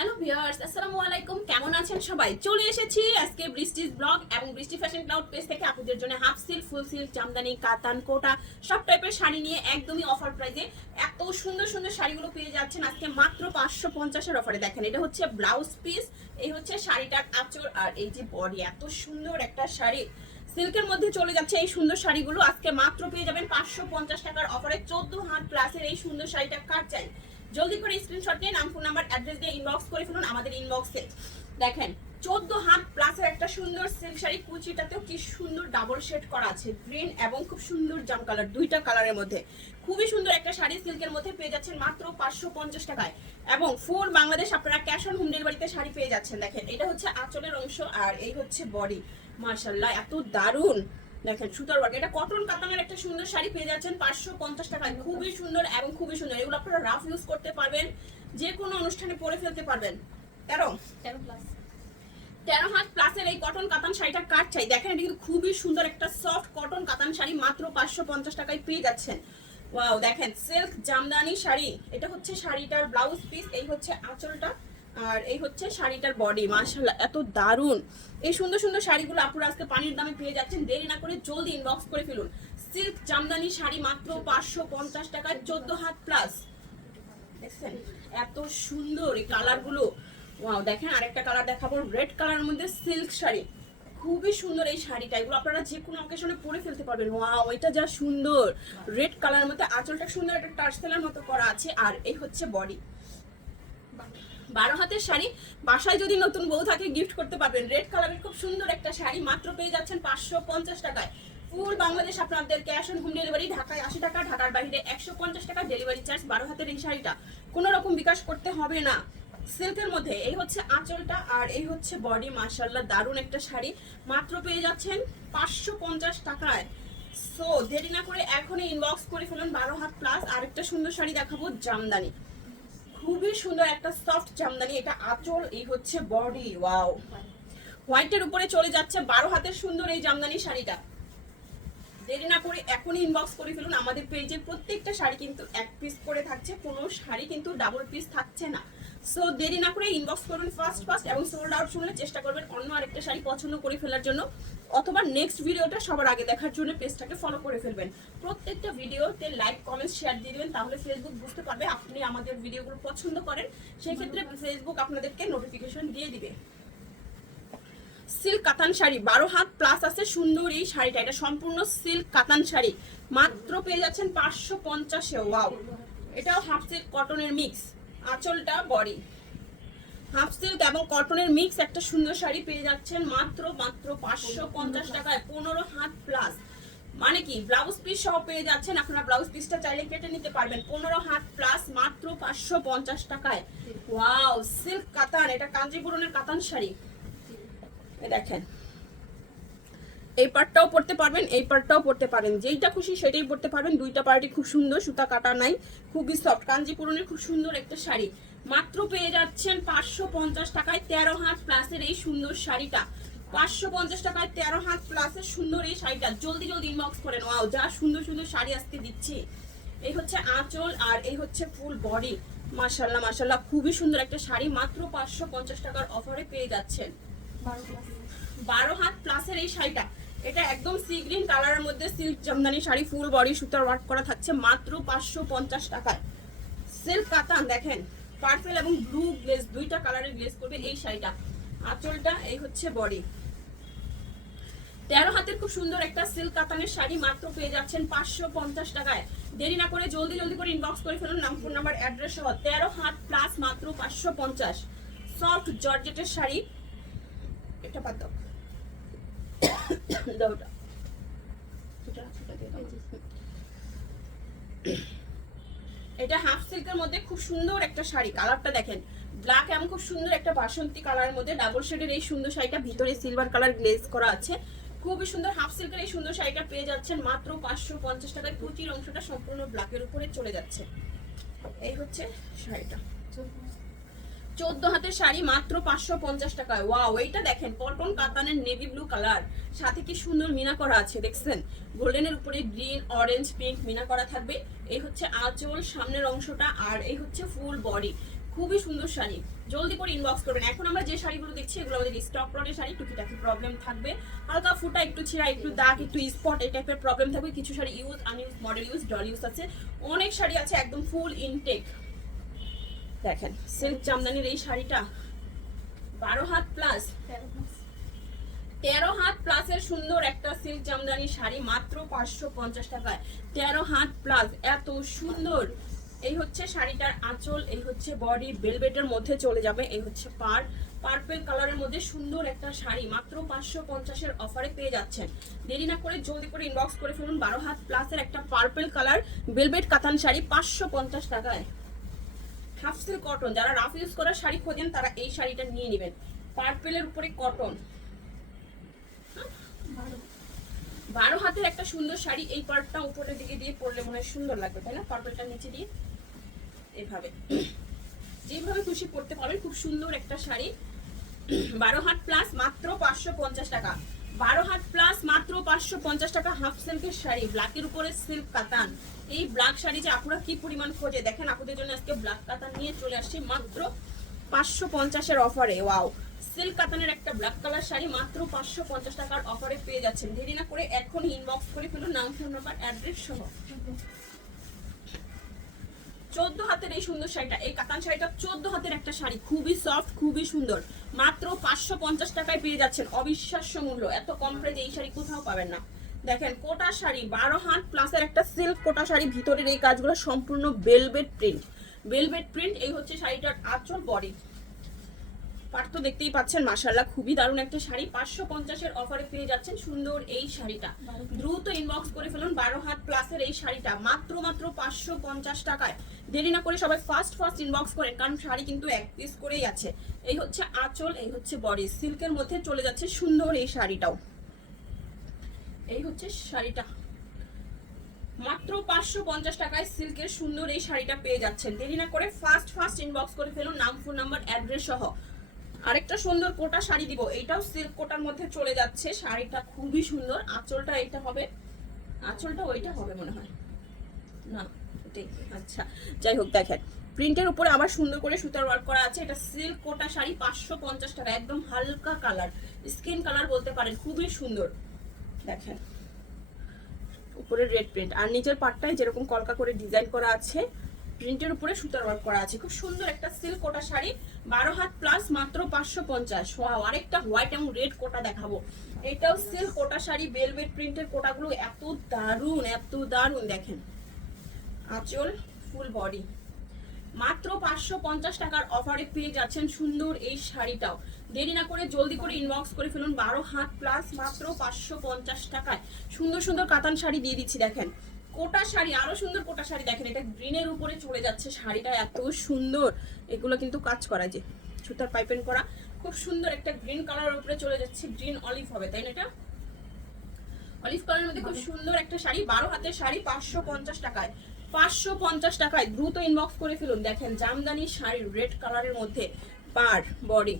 Hello viewers, আসসালামু আলাইকুম। কেমন আছেন সবাই? চলে এসেছি আজকে বৃষ্টির ব্লগ এবং বৃষ্টি ফ্যাশন ক্লাউড পেজ থেকে আপুদের জন্য হাফ সিল্ক, ফুল সিল্ক, জামদানি, কাতান, কোটা সব টাইপের শাড়ি নিয়ে একদমই অফার প্রাইসে এত সুন্দর সুন্দর শাড়িগুলো পেয়ে যাচ্ছেন আজকে মাত্র 550-এর অফারে। দেখেন, এটা হচ্ছে ব্লাউজ পিস, এই হচ্ছে শাড়িটার আঁচল, আর এই যে বডি। এত সুন্দর একটা শাড়ি সিল্কের মধ্যে চলে যাচ্ছে এই সুন্দর শাড়িগুলো আজকে মাত্র পেয়ে যাবেন 550 টাকার অফারে। 14 হাত প্লাসের এই সুন্দর শাড়িটা কার চাই? জলদি করে স্ক্রিনশট নিয়ে নাম, ফোন নাম্বার, অ্যাড্রেস দিয়ে ইনবক্স করে ফেলুন আমাদের ইনবক্সে। দেখেন, 14 হাত প্লাসের একটা সুন্দর সিল্ক শাড়ি, কুচিটাতেও কি সুন্দর ডাবল শেড করা আছে, গ্রিন এবং খুব সুন্দর জাম কালার, দুইটা কালারের মধ্যে খুবই সুন্দর একটা শাড়ি সিল্কের মধ্যে পেয়ে যাচ্ছেন মাত্র 550 টাকায়। এবং ফুল বাংলাদেশ আপনারা ক্যাশ অন হোম ডেলিভারিতে শাড়ি পেয়ে যাচ্ছেন। দেখেন, এটা হচ্ছে আঁচলের অংশ আর এই হচ্ছে বডি। মাশাআল্লাহ, এত দারুণ। দেখেন, সুতার ওয়ার্ক, এটা কটন কাতানের একটা সুন্দর শাড়ি পেয়ে যাচ্ছেন 550 টাকায়। খুবই সুন্দর এবং খুবই সুন্দর, এগুলো আপনারা রাফ ইউজ করতে পারবেন, যে কোনো অনুষ্ঠানে পরে ফেলতে পারবেন। 13 হাত প্লাসের এই কটন কাতান শাড়িটা কার চাই? দেখেন, এটা কিন্তু খুবই সুন্দর একটা সফট কটন কাতান শাড়ি মাত্র 550 টাকায় পেয়ে যাচ্ছেন। ওয়াও, দেখেন, সিল্ক জামদানি শাড়ি। এটা হচ্ছে শাড়িটার ব্লাউজ পিস, এই হচ্ছে আঁচলটা, আর এই হচ্ছে শাড়িটার বডি। মাশাআল্লাহ, এত দারুণ। এই সুন্দর সুন্দর শাড়িগুলো আপনারা আজকে পানির দামে পেয়ে যাচ্ছেন। দেরি না করে জলদি ইনবক্স করে ফেলুন। সিল্ক জামদানি শাড়ি মাত্র 550 টাকায়, 14 হাত প্লাস। দেখছেন এত সুন্দর এই কালারগুলো। ওয়াও, দেখেন আরেকটা কালার দেখাবো, রেড কালারের মধ্যে সিল্ক শাড়ি। খুবই সুন্দর এই শাড়িটা, এগুলো আপনারা যে কোনো অকেশনে পরে ফেলতে পারবেন। ওয়াও, এটা যা সুন্দর, রেড কালারের মধ্যে আঁচলটা সুন্দর একটা টার্সেলের মতো করা আছে, আর এই হচ্ছে বডি। 12 হাতের শাড়ি, বাসায় যদি নতুন বউ থাকে গিফট করতে পারবেন। রেড কালারের খুব সুন্দর একটা শাড়ি মাত্র পেয়ে যাচ্ছেন 550 টাকায়। ফুল বাংলাদেশ আপনাদের ক্যাশ অন হোম ডেলিভারি, ঢাকায় 80 টাকা, ঢাকার বাইরে 150 টাকা ডেলিভারি চার্জ। 12 হাতের এই শাড়িটা কোনো রকম বিকাশ করতে হবে না। সিল্কের মধ্যে এই হচ্ছে আঁচলটা আর এই হচ্ছে বডি। মাশাআল্লাহ, দারুণ একটা শাড়ি মাত্র পেয়ে যাচ্ছেন 550 টাকায়। সো দেরি না করে এখনই ইনবক্স করে ফেলুন। 12 হাত প্লাস আরেকটা সুন্দর শাড়ি দেখাবো, জামদানি। খুবই সুন্দর একটা সফট জামদানি, এটা আঁচল, এই হচ্ছে বডি। ওয়াও, হোয়াইটের উপরে চলে যাচ্ছে 12 হাতের সুন্দর এই জামদানি শাড়িটা। দেরি না করে এখনই ইনবক্স করে ফেলুন। আমাদের পেজের প্রত্যেকটা শাড়ি কিন্তু এক পিস করে থাকছে, কোনো শাড়ি কিন্তু ডাবল পিস থাকছে না। সো দেরি না করে ইনবক্স করবেন ফার্স্ট এবং সোল্ড আউট শুনলে চেষ্টা করবেন অন্য আরেকটা শাড়ি পছন্দ করে ফেলার জন্য, অথবা নেক্সট ভিডিওটা সবার আগে দেখার জন্য পেজটাকে ফলো করে ফেলবেন। প্রত্যেকটা ভিডিওতে লাইক, কমেন্ট, শেয়ার দিয়ে দেবেন, তাহলে ফেসবুক বুঝতে পারবে আপনি আমাদের ভিডিওগুলো পছন্দ করেন। সেই ক্ষেত্রে ফেসবুক আপনাদেরকে নোটিফিকেশন দিয়ে দিবে। সিল্ক কাতান শাড়ি 12 হাত প্লাস আছে সুন্দর এই শাড়িটা, এটা সম্পূর্ণ সিল্ক কাতান শাড়ি মাত্র পেয়ে যাচ্ছেন 550-এ। ওয়াও, এটাও হাফ সিল্ক কটনের মিক্স, আঁচলটা বডি। হাফ সিল্ক এবং কটনের মিক্স একটা সুন্দর শাড়ি পেয়ে যাচ্ছেন মাত্র 550 টাকায়। 15 হাত প্লাস, মানে কি ব্লাউজ পিস সহ পেয়ে যাচ্ছেন। আপনারা ব্লাউজ পিসটা চাইলে কেটে নিতে পারবেন। 15 হাত প্লাস মাত্র 550 টাকায়। ওয়াও, সিল্ক কাতান, এটা কাঞ্জিপুরনের কাতান শাড়ি। দেখেন, এই পার্টটাও পরতে পারবেন, এই পার্টটাও পরতে পারেন, যেইটা খুশি সেটাই পরতে পারবেন। দুইটা পার্টি খুব সুন্দর, সুতা কাটা নাই, খুবই সফট কাঞ্জিপুরনের খুব সুন্দর একটা শাড়ি মাত্র পেয়ে যাচ্ছেন 550 টাকায়। 13 হাত প্লাসের এই সুন্দর শাড়িটা 550 টাকায়। 13 হাত প্লাসের সুন্দর এই শাড়িটা জলদি জলদি ইনবক্স করেন। ওয়াও, যা সুন্দর সুন্দর শাড়ি আজকে দিচ্ছি। এই হচ্ছে আঁচল আর এই হচ্ছে ফুল বডি। মাশাআল্লাহ মাশাআল্লাহ, খুবই সুন্দর একটা শাড়ি মাত্র 550 টাকার অফারে পেয়ে যাচ্ছেন। 12 হাত প্লাসের এই শাড়িটা, এটা একদম সি গ্রিন কালারের মধ্যে silk Jamdani sari, full body সুতার ওয়ার্ক করা থাকছে মাত্র 550 টাকায়। সিল্ক কাতান, দেখেন পার্পল এবং ব্লু গ্লেজ, দুইটা কালারের গ্লেজ করবে এই শাড়িটা। আঁচলটা, এই হচ্ছে বডি। 13 হাতের খুব সুন্দর একটা সিল্ক কাতানের শাড়ি মাত্র পেয়ে যাচ্ছেন 550 টাকায়। দেরি না করে জলদি জলদি করে ইনবক্স করে ফেলুন নাম, ফোন নাম্বার, অ্যাড্রেস সহ। 13 হাত প্লাস মাত্র 550। সফট জর্জেটের শাড়ি, এটা বাদ দাও, এটা হাফ সিল্কের মধ্যে খুব সুন্দর একটা শাড়ি। কালারটা দেখেন, ব্ল্যাক এবং খুব সুন্দর একটা বাসন্তী কালারের মধ্যে ডাবল শেডের এই সুন্দর শাড়িটা, ভিতরে সিলভার কালার গ্লেজ করা আছে। খুবই সুন্দর হাফ সিল্কের এই সুন্দর শাড়িটা পেয়ে যাচ্ছেন মাত্র 550 টাকায়। কুচির অংশটা সম্পূর্ণ ব্ল্যাকের উপরে চলে যাচ্ছে। এই হচ্ছে শাড়িটা, 14 হাতের শাড়ি মাত্র 550 টাকায়। ওয়াও, এইটা দেখেন কটন কাতানের নেভি ব্লু কালার, সাথে কি সুন্দর মিনা করা আছে, দেখছেন গোল্ডেনের উপরে গ্রিন, অরেঞ্জ, পিঙ্ক মিনা করা থাকবে। এই হচ্ছে আঁচল, সামনের অংশটা, আর এই হচ্ছে ফুল বডি। খুবই সুন্দর শাড়ি, জলদি করে ইনবক্স করবেন। এখন আমরা যে শাড়িগুলো দেখছি এগুলো আমাদের স্টক লটের শাড়ি, টুকিটাকি প্রবলেম থাকবে, হালকা ফুটা, একটু ছিঁড়া, একটু দাগ, একটু স্পট, এই টাইপের প্রবলেম থাকবে। কিছু sari use, আনইউজ, model use, doll use আছে, অনেক শাড়ি আছে একদম ফুল ইনটেক। দেখেন সিল্ক জামদানির এই শাড়িটা 12 হাত প্লাস, 13 হাত প্লাসের সুন্দর একটা সিল্ক জামদানি শাড়ি মাত্র 550 টাকায়। 13 হাত প্লাস, এত সুন্দর। এই হচ্ছে শাড়িটার আঁচল, এই হচ্ছে বডি, ভেলভেটের মধ্যে চলে যাবে, এই হচ্ছে পার্পল কালারের মধ্যে সুন্দর একটা শাড়ি মাত্র 550 এর অফারে পেয়ে যাচ্ছেন। দেরি না করে জলদি করে ইনবক্স করে ফেলুন। 12 হাত প্লাসের একটা পার্পল কালার ভেলভেট কাতান শাড়ি 550 টাকায়। হাফ সিল্ক কটন, যারা রাফ ইউজ করার শাড়ি খোঁজেন তারা এই শাড়িটা নিয়ে নেবেন। পার্পলের উপরে কটন, 12 হাতের একটা সুন্দর শাড়ি। এই পার্টটা উপরের দিকে দিয়ে পরলে মনে হয় সুন্দর লাগবে, তাই না? পার্পলটা নিচে দিয়ে এভাবে যেভাবে খুশি পরতে পারবেন, খুব সুন্দর একটা শাড়ি। 12 হাত প্লাস মাত্র 550 টাকা। 12 হাত প্লাস মাত্র 550 টাকা। হাফ সিল্কের শাড়ি, ব্ল্যাকের উপরে সিল্ক কাতান। এই ব্ল্যাক শাড়ি যে আপুরা কি পরিমাণ খোঁজে, দেখেন আপুদের জন্য আজকে ব্ল্যাক কাতান নিয়ে চলে আসছি মাত্র 550 এর অফারে। ওয়াও, সিল্ক কাতানের একটা ব্ল্যাক কালার শাড়ি মাত্র 550 টাকার অফারে পেয়ে যাচ্ছেন। দেরি না করে এখন ইনবক্স করে ফেলুন, নাম, ফোন নাম্বার, অ্যাড্রেস সহ। 14 হাতের এই সুন্দর শাড়িটা, এই কাতান শাড়িটা 14 হাতের একটা শাড়ি, খুবই সফট, খুবই সুন্দর, মাত্র 550 টাকায় পেয়ে যাচ্ছেন। অবিশ্বাস্য মূল্য, এত কম প্রাইসে এই শাড়ি কোথাও পাবেন না। দেখেন কোটা শাড়ি, 12 হাত প্লাসের একটা সিল্ক কোটা শাড়ি, ভিতরের এই কাজগুলো সম্পূর্ণ ভেলভেট প্রিন্ট, ভেলভেট প্রিন্ট। এই হচ্ছে শাড়িটার আঁচল, বডি পার্ট তো দেখতেই পাচ্ছেন, মাশাআল্লাহ খুবই দারুণ একটা শাড়ি। 550 এর অফারে পেয়ে যাচ্ছেন সুন্দর এই শাড়িটা। দ্রুত ইনবক্স করে ফেলুন। 12 হাত প্লাসের এই শাড়িটা মাত্র 550 টাকায়। দেরি না করে সবাই ফার্স্ট ইনবক্স করেন, কারণ শাড়ি কিন্তু এক পিস করেই আছে। এই হচ্ছে আঁচল, এই হচ্ছে বডি, সিল্কের মধ্যে চলে যাচ্ছে সুন্দর এই শাড়িটাও। এই হচ্ছে শাড়িটা মাত্র 550 টাকায় সিল্কের সুন্দর এই শাড়িটা পেয়ে যাচ্ছেন। দেরি না করে ফার্স্ট ইনবক্স করে ফেলুন, নাম, ফোন নাম্বার, অ্যাড্রেস সহ। আরেকটা সুন্দর কোটা শাড়ি দিব, এইটাও সিল্ক কোটার মধ্যে চলে যাচ্ছে, শাড়িটা খুবই সুন্দর। আঁচলটা এইটা হবে, আঁচলটা ওইটা হবে মনে হয় না, এটাই, আচ্ছা যাই হোক। দেখেন প্রিন্টের উপরে আবার সুন্দর করে সুতার ওয়ার্ক করা আছে। এটা সিল্ক কোটা শাড়ি 550 টাকা, একদম হালকা কালার, স্কিন কালার বলতে পারেন, খুবই সুন্দর। দেখেন উপরে রেড প্রিন্ট, আর নিচের পাটটায় যেরকম কলকা করে ডিজাইন করা আছে, প্রিন্টের উপরে সুতার ওয়ার্ক করা আছে। খুব সুন্দর একটা silk quota sari, 12 had plus, মাত্র 550। ওয়াও, আরেকটা হোয়াইট এবং রেড কোটা দেখাবো। এটাও সিল্ক কোটা শাড়ি, ভেলভেট প্রিন্টের কোটাগুলো এত দারুণ, এত দারুণ। দেখেন আঁচল, ফুল বডি, মাত্র 550 টাকার অফারে পেয়ে যাচ্ছেন সুন্দর এই শাড়িটাও। দেরি না করে জলদি করে ইনবক্স করে ফেলুন। 12 হাত প্লাস মাত্র 550 টাকায় সুন্দর সুন্দর কাতান শাড়ি দিয়ে দিচ্ছি। দেখেন কোটা শাড়ি, আরো সুন্দর কোটা শাড়ি। দেখেন এটা গ্রিনের উপরে চলে যাচ্ছে, শাড়িটা এত সুন্দর। এগুলো কিন্তু কাজ করা, যে সুতার পাইপেন করা, খুব সুন্দর একটা গ্রিন কালারের উপরে চলে যাচ্ছে। গ্রিন অলিভ হবে, তাই না? এটা অলিভ কালারের মধ্যে খুব সুন্দর একটা শাড়ি, 12 হাতের শাড়ি 550 টাকায়। 550 টাকায় দ্রুত ইনবক্স করে ফেলুন। দেখেন জামদানি শাড়ি, রেড কালারের মধ্যে পার, বডি,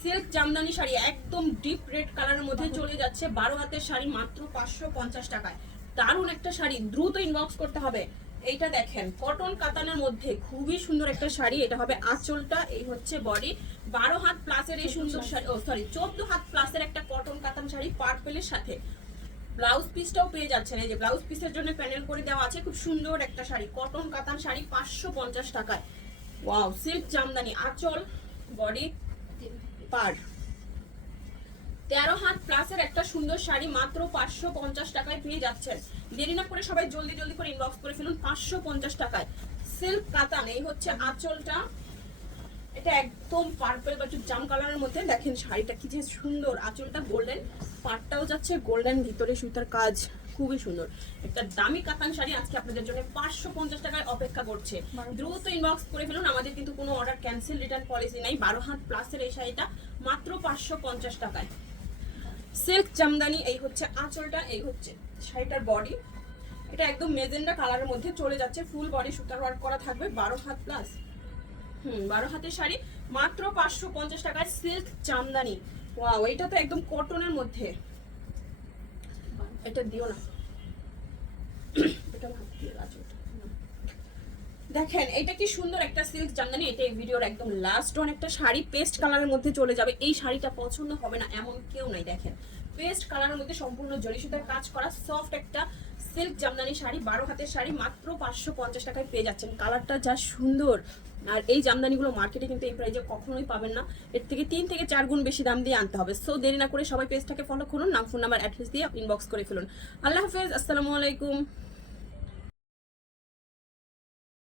সিল্ক জামদানি শাড়ি একদম ডিপ রেড কালারের মধ্যে চলে যাচ্ছে। 12 হাতের শাড়ি মাত্র 550 টাকায়। দারুণ একটা শাড়ি, দ্রুত ইনবক্স করতে হবে। এইটা দেখেন কটন কাতানের মধ্যে খুবই সুন্দর একটা শাড়ি। এটা হবে আঁচলটা, এই হচ্ছে বডি। 12 হাত প্লাসের এই সুন্দর শাড়ি, 14 হাত প্লাসের একটা কটন কাতান শাড়ি পার্পেলের সাথে। ব্লাউজ পিসটাও পেয়ে যাচ্ছেন, এই যে ব্লাউজ পিসের জন্য প্যানেল করে দেওয়া আছে। খুব সুন্দর একটা শাড়ি, কটন কাতান শাড়ি 550 টাকায়। ওয়াও, সিল্ক জামদানি, আঁচল, বডি, পার। 13 হাত প্লাসের একটা সুন্দর শাড়ি মাত্র 550 টাকায় পেয়ে যাচ্ছেন। দেরি না করে সবাই জলদি করে ইনবক্স করে ফেলুন। 550 টাকায় সিল্ক কাতান। এই হচ্ছে আঁচলটা, এটা একদম পার্পল বা জাম কালারের মধ্যে। দেখেন শাড়িটা কি যে সুন্দর, আঁচলটা গোল্ডেন, পাটটাও যাচ্ছে গোল্ডেন, ভিতরে সুতার কাজ, খুবই সুন্দর একটা দামি কাতান শাড়ি আজকে আপনাদের জন্য 550 টাকায় অপেক্ষা করছে। দ্রুত ইনবক্স করে ফেলুন। আমাদের কিন্তু কোনো অর্ডার ক্যান্সেল, রিটার্ন পলিসি নাই। 12 হাত প্লাসের এই শাড়িটা মাত্র 550 টাকায়। সিল্ক জামদানি, এই হচ্ছে আঁচলটা, এই হচ্ছে শাড়িটার বডি। এটা একদম মেজেন্ডা কালারের মধ্যে চলে যাচ্ছে, ফুল বডি সুতার ওয়ার্ক করা থাকবে। 12 হাত প্লাস, 12 হাতের শাড়ি মাত্র 550 টাকায় সিল্ক জামদানি। ওয়াও, এটা তো একদম কটনের মধ্যে। এটা দিও না, এটা দেখেন এটা কি সুন্দর একটা সিল্ক জামদানি, এটা এই ভিডিওর একদম লাস্ট ওয়ান একটা শাড়ি পেস্ট কালারের মধ্যে চলে যাবে। এই শাড়িটা পছন্দ হবে না এমন কেউ নাই। দেখেন পেস্ট কালারের মধ্যে সম্পূর্ণ জরি সুতার কাজ করা সফট একটা সিল্ক জামদানি শাড়ি, 12 হাতের শাড়ি, মাত্র 550 টাকায় পেয়ে যাচ্ছেন। কালারটা যা সুন্দর, আর এই জামদানিগুলো মার্কেটে কিন্তু এই প্রাইজে কখনোই পাবেন না, এর থেকে 3 থেকে 4 গুণ বেশি দাম দিয়ে আনতে হবে। সো দেরি না করে সবাই পেজটাকে ফলো করুন, নাম ফোন নাম্বার অ্যাড্রেস দিয়ে ইনবক্স করে ফেলুন। আল্লাহ হাফেজ, আসসালামু আলাইকুম।